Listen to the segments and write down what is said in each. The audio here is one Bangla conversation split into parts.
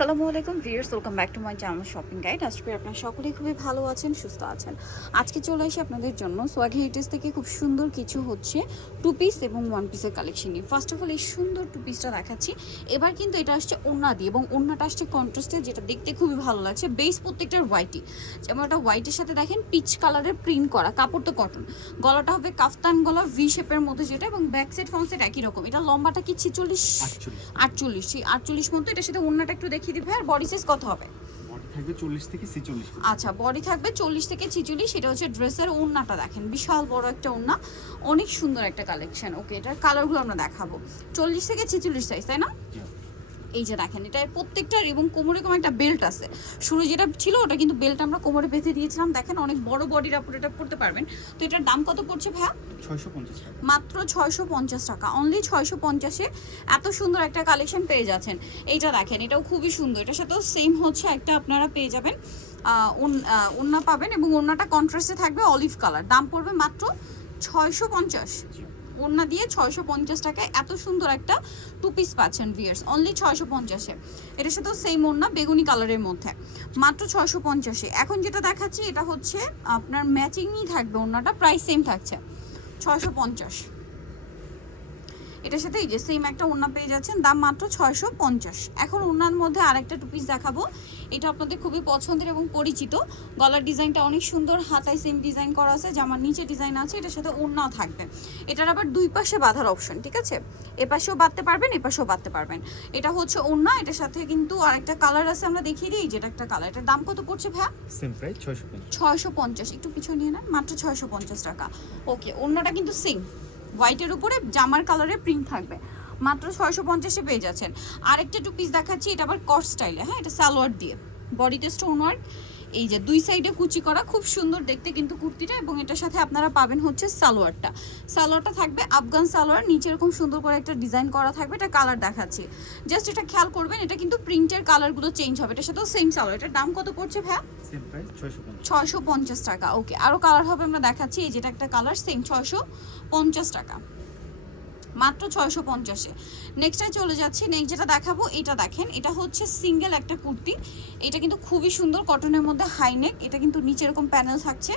আসসালামু আলাইকুম viewers welcome back to my channel shopping guide. আজকে আপনারা সকলেই খুবই ভালো আছেন সুস্থ আছেন। আজকে চলে আসি আপনাদের জন্য সোয়াগি হেরিটেজ থেকে খুব সুন্দর কিছু হচ্ছে টু পিস এবং ওয়ান পিসের কালেকশন নিয়ে। ফার্স্ট অফ অল এই সুন্দর টু পিসটা দেখাচ্ছি। এবার কিন্তু এটা আসছে ওন্না দিয়ে এবং ওন্নাটা আসছে কন্ট্রাস্টে যেটা দেখতে খুবই ভালো লাগছে। বেস প্রত্যেকটার হোয়াইটই যেমন এটা হোয়াইটের সাথে দেখেন পিচ কালারের প্রিন্ট করা কাপড় তো কটন গলাটা হবে কাফতান গলা ভি শেপের মধ্যে যেটা এবং ব্যাক সাইড ফ্রন্ট সাইড একই রকম। এটা লম্বাটা কি ছিচল্লিশ? আটচল্লিশ। সেই আটচল্লিশ মতো এটার সাথে ওন্নাটা একটু দেখিয়ে দিবে আর বডি সাইজ কত হবে? থাকবে চল্লিশ থেকে ছেচল্লিশ আচ্ছা বডি থাকবে চল্লিশ থেকে ছিচল্লিশ সেটা হচ্ছে ড্রেসের ওড়নাটা দেখেন বিশাল বড় একটা ওড়না অনেক সুন্দর একটা কালেকশন ওকে এটার কালারগুলো আমরা দেখাবো। চল্লিশ থেকে ছিচল্লিশ সাইজ তাই না? এই যে দেখেন এটা প্রত্যেকটার এবং কোমরে কোনো একটা বেল্ট আছে। শুরু যেটা ছিল ওটা কিন্তু বেল্ট আমরা কোমরে বেঁধে দিয়েছিলাম। দেখেন অনেক বড় বডির আপর এটা পড়তে পারবেন। তো এটার দাম কত পড়ছে ভাইয়া? মাত্র ছয়শো পঞ্চাশ টাকা। অনলি ছয়শো পঞ্চাশে এত সুন্দর একটা কালেকশন পেয়ে যাচ্ছেন। এইটা দেখেন এটাও খুবই সুন্দর। এটার সাথেও সেম হচ্ছে একটা আপনারা পেয়ে যাবেন। আহ, ওন- আহ, ওড়না পাবেন এবং ওড়নাটা কন্ট্রাস্টে থাকবে অলিভ কালার দাম পড়বে মাত্র ছয়শো পঞ্চাশ। ওড়না দিয়ে ছয়শো পঞ্চাশ টাকায় এত সুন্দর একটা টু পিস পাচ্ছেন ভিয়ার্স অনলি ছয়শো পঞ্চাশে এটার সাথেও সেম ওড়না, বেগুনি কালারের মধ্যে। মাত্র ছয়শো পঞ্চাশে এখন যেটা দেখাচ্ছি, এটা হচ্ছে আপনার ম্যাচিংই থাকবে ওড়নাটা প্রাইস সেম থাকছে। ছয়শো পঞ্চাশ। এটার সাথে এই যে সেম একটা ওড়না পেয়ে যাচ্ছেন দাম মাত্র ছয়শো পঞ্চাশ। এখন ওড়নার মধ্যে আরেকটা টু পিস দেখাবো। এটা আপনাদের খুবই পছন্দের এবং পরিচিত। গলার ডিজাইনটা অনেক সুন্দর হাতায় সেম ডিজাইন করা আছে জামার নিচে ডিজাইন আছে এটার সাথে ওড়নাও থাকবে। এটার আবার দুই পাশে বাঁধার অপশন ঠিক আছে? এ পাশেও বাঁধতে পারবেন এ পাশেও বাঁধতে পারবেন। এটা হচ্ছে ওড়না এটার সাথে কিন্তু আরেকটা কালার আছে আমরা দেখিয়ে দিই যেটা একটা কালার এটার দাম কত পড়ছে ভাইয়া? সেম প্রাইস ছয়শো পঞ্চাশ। ছয়শো পঞ্চাশ একটু পিছনে নিয়ে নেন মাত্র ছয়শো পঞ্চাশ টাকা। ওকে অন্যটা কিন্তু সেম হোয়াইটের উপরে জামার কালারের প্রিন্ট থাকবে। মাত্র ছয়শো পঞ্চাশে পেয়ে যাচ্ছেন। আরেকটা টু পিস দেখাচ্ছি, এটা আবার কট স্টাইলে হ্যাঁ? এটা সালোয়ার দিয়ে। বডিতে স্টোন ওয়ার্ক এই যে দুই সাইডে কুচি করা খুব সুন্দর দেখতে কিন্তু কুর্তিটা এবং এটার সাথে আপনারা পাবেন হচ্ছে সালোয়ারটা। সালোয়ারটা থাকবে আফগান সালোয়ার নিচে এরকম সুন্দর করে একটা ডিজাইন করা থাকবে এটা কালার দেখাচ্ছে। জাস্ট এটা খেয়াল করবেন এটা কিন্তু প্রিন্টের কালারগুলো চেঞ্জ হবে এটার সাথেও সেম সালোয়ার। এটার দাম কত পড়ছে ভাইয়া? পঞ্চাশ। ছয়শো পঞ্চাশ টাকা ওকে আরও কালার হবে আমরা দেখাচ্ছি এই যেটা একটা কালার সেম ছয়শো পঞ্চাশ টাকা। মাত্র ছয়শো পঞ্চাশে। নেক্সটে চলে যাচ্ছি। নেক্সট যেটা দেখাবো এটা দেখেন। এটা হচ্ছে সিঙ্গেল একটা কুর্তি। এটা কিন্তু খুবই সুন্দর কটনের মধ্যে হাইনেক এটা কিন্তু নিচে এরকম প্যানেল থাকছে।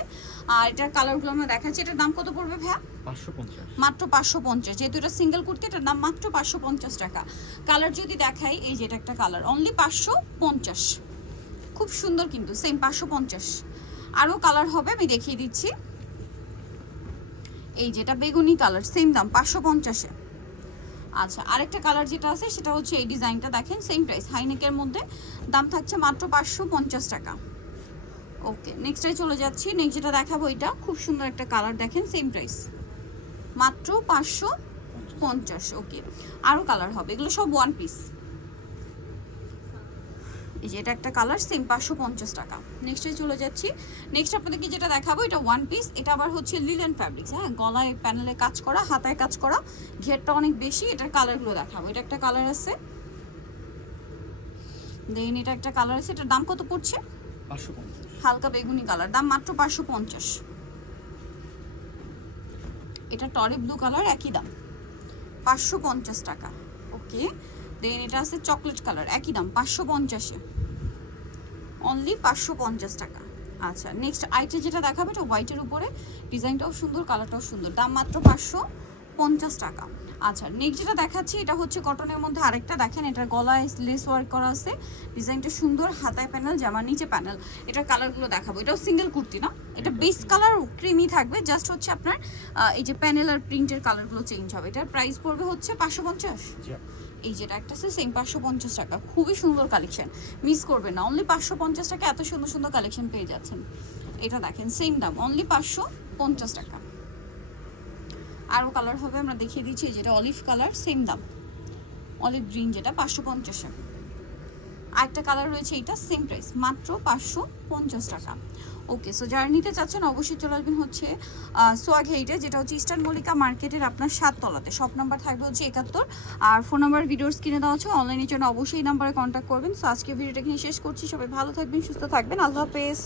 আর এটার কালারগুলো আমরা দেখাচ্ছি। এটার দাম কত পড়বে ভ্যা মাত্র পাঁচশো পঞ্চাশ। যেহেতু এটা সিঙ্গেল কুর্তি এটার দাম মাত্র পাঁচশো পঞ্চাশ টাকা। কালার যদি দেখাই এই যেটা একটা কালার অনলি পাঁচশো পঞ্চাশ। খুব সুন্দর কিন্তু সেম পাঁচশো পঞ্চাশ। আরও কালার হবে আমি দেখিয়ে দিচ্ছি। এই যেটা বেগুনি কালার সেম দাম, পাঁচশো পঞ্চাশে। আচ্ছা আরেকটা কালার যেটা আছে, সেটা হচ্ছে এই ডিজাইনটা দেখেন সেম প্রাইস হাইনেকের মধ্যে। দাম থাকছে মাত্র পাঁচশো পঞ্চাশ টাকা। ওকে নেক্সটে চলে যাচ্ছি নেক্সট যেটা দেখাবো এটা, খুব সুন্দর একটা কালার দেখেন সেম প্রাইস মাত্র পাঁচশো পঞ্চাশ ওকে আরও কালার হবে, এগুলো সব ওয়ান পিস এই যে এটা একটা কালার সেম পাঁচশো পঞ্চাশ টাকা। নেক্সটে চলে যাচ্ছি। নেক্সট আপনাদেরকে যেটা দেখাবো এটা ওয়ান পিস এটা আবার হচ্ছে লিলেন ফ্যাব্রিক্স হ্যাঁ? গলায় প্যানেলে কাজ করা হাতায় কাজ করা ঘেরটা অনেক বেশি এটার কালারগুলো দেখাবো। এটা একটা কালার আছে। দেন এটা একটা কালার আছে এটার দাম কত পড়ছে? হালকা বেগুনি কালার দাম মাত্র পাঁচশো পঞ্চাশ। এটা টরে ব্লু কালার একই দাম। পাঁচশো পঞ্চাশ টাকা। ওকে দেন এটা আছে চকলেট কালার একই দাম পাঁচশো পঞ্চাশে। অনলি পাঁচশো পঞ্চাশ টাকা। আচ্ছা নেক্সট আইটে যেটা দেখাবে এটা হোয়াইটের উপরে। ডিজাইনটাও সুন্দর কালারটাও সুন্দর। দাম মাত্র পাঁচশো পঞ্চাশ টাকা। আচ্ছা নেক্সট যেটা দেখাচ্ছি এটা হচ্ছে কটনের মধ্যে আরেকটা। দেখেন এটার গলায় লেস ওয়ার্ক করা আছে। ডিজাইনটা সুন্দর হাতায় প্যানেল জামার নিচে প্যানেল এটার কালারগুলো দেখাবো। এটাও সিঙ্গেল কুর্তি না? এটা বেস কালার ক্রিমি থাকবে। জাস্ট হচ্ছে আপনার এই যে প্যানেল আর প্রিন্টের কালারগুলো চেঞ্জ হবে। এটার প্রাইস পড়বে হচ্ছে পাঁচশো পঞ্চাশ? এই যেটা একটা আছে সেম পাঁচশো পঞ্চাশ টাকা। খুবই সুন্দর কালেকশন মিস করবেন না। অনলি পাঁচশো পঞ্চাশ টাকা এত সুন্দর সুন্দর কালেকশন পেয়ে যাচ্ছেন। এটা দেখেন সেম দাম। অনলি পাঁচশো পঞ্চাশ টাকা। আরও কালার হবে, আমরা দেখিয়ে দিচ্ছি। যেটা অলিভ কালার সেম দাম। অলিভ গ্রিন যেটা, পাঁচশো পঞ্চাশে আরেকটা কালার রয়েছে এটা সেম প্রাইস মাত্র পাঁচশো পঞ্চাশ টাকা। ওকে সো যারা নিতে চাচ্ছেন অবশ্যই চলে আসবেন হচ্ছে সোয়াগ হেইটে যেটা হচ্ছে ইস্টার্ন মল্লিকা মার্কেটের আপনার সাত তলাতে। সব নাম্বার থাকবে হচ্ছে একাত্তর। আর ফোন নাম্বার ভিডিওস কিনে দেওয়া আছে অনলাইনের জন্য অবশ্যই নাম্বারে কন্ট্যাক্ট করবেন। সো আজকে ভিডিওটা এখানে শেষ করছি। সবাই ভালো থাকবেন, সুস্থ থাকবেন। আল্লাহ হাফেজ।